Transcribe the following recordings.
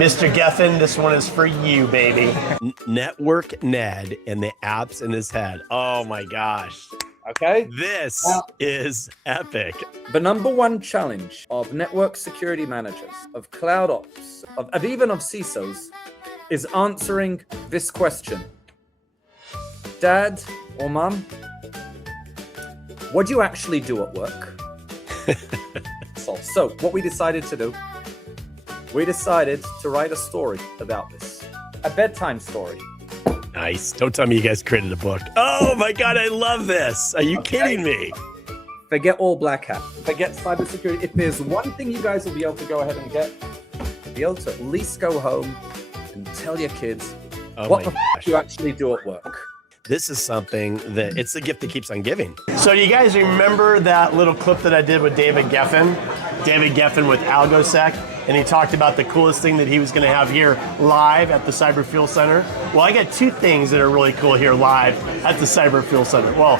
Mr. Geffen, this one is for you, baby. Network Ned and the apps in his head. Oh my gosh. Okay. This is epic. The number one challenge of network security managers, of cloud ops, of even of CISOs, is answering this question. Dad or mom, what do you actually do at work? So what we decided to do, we decided to write a story about this. A bedtime story. Nice. Don't tell me you guys created a book. Oh my God, I love this. Are you kidding me? Forget all black hat. Forget cybersecurity. If there's one thing you guys will be able to go ahead and get, be able to at least go home and tell your kids what the f you actually do at work. This is something that it's the gift that keeps on giving. So you guys remember that little clip that I did with David Geffen? David Geffen with AlgoSec, and he talked about the coolest thing that he was going to have here live at the Cyber Fuel Center. Well, I got two things that are really cool here live at the Cyber Fuel Center. Well,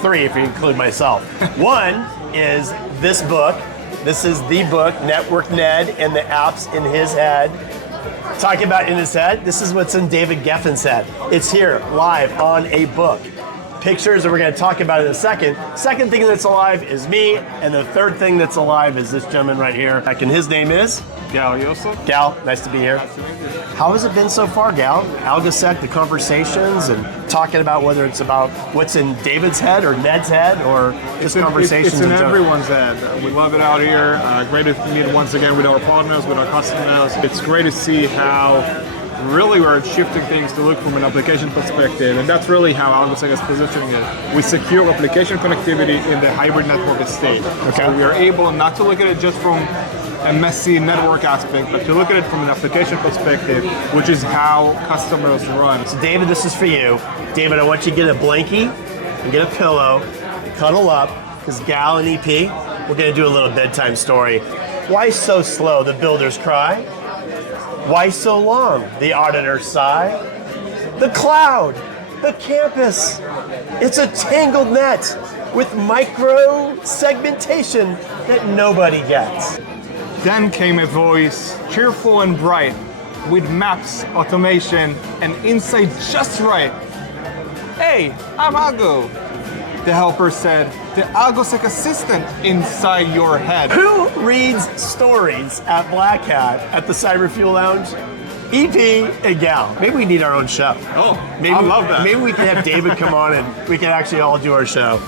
three if you include myself. One is this book. This is the book, Network Ned and the apps in his head. Talking about in his head, this is what's in David Geffen's head. It's here, live on a book. Pictures that we're going to talk about in a second. Second thing that's alive is me, and the third thing that's alive is this gentleman right here. And his name is? Yosef. Gal, nice to be here. Nice to meet you. How has it been so far, Gal? AlgoSec, the conversations, and talking about whether it's about what's in David's head or Ned's head, or just conversations. It's in everyone's head. We love it out here. Great to meet once again with our partners, with our customers. It's great to see how really we're shifting things to look from an application perspective, and that's really how AlgoSec is positioning it. We secure application connectivity in the hybrid network estate. Okay. So we are able not to look at it just from a messy network aspect, but to look at it from an application perspective, which is how customers run. So David, this is for you. David, I want you to get a blankie and get a pillow, cuddle up, because Gal and EP, we're going to do a little bedtime story. Why so slow, the builders cry? Why so long, the auditors sigh? The cloud, the campus, it's a tangled net with micro segmentation that nobody gets. Then came a voice, cheerful and bright, with maps, automation, and insight just right. Hey, I'm Algo. The helper said, the AlgoSec assistant inside your head. Who reads stories at Black Hat at the Cyber Fuel Lounge? EP and Gal. Maybe we need our own show. Oh, maybe I love that. Maybe we can have David come on and we can actually all do our show.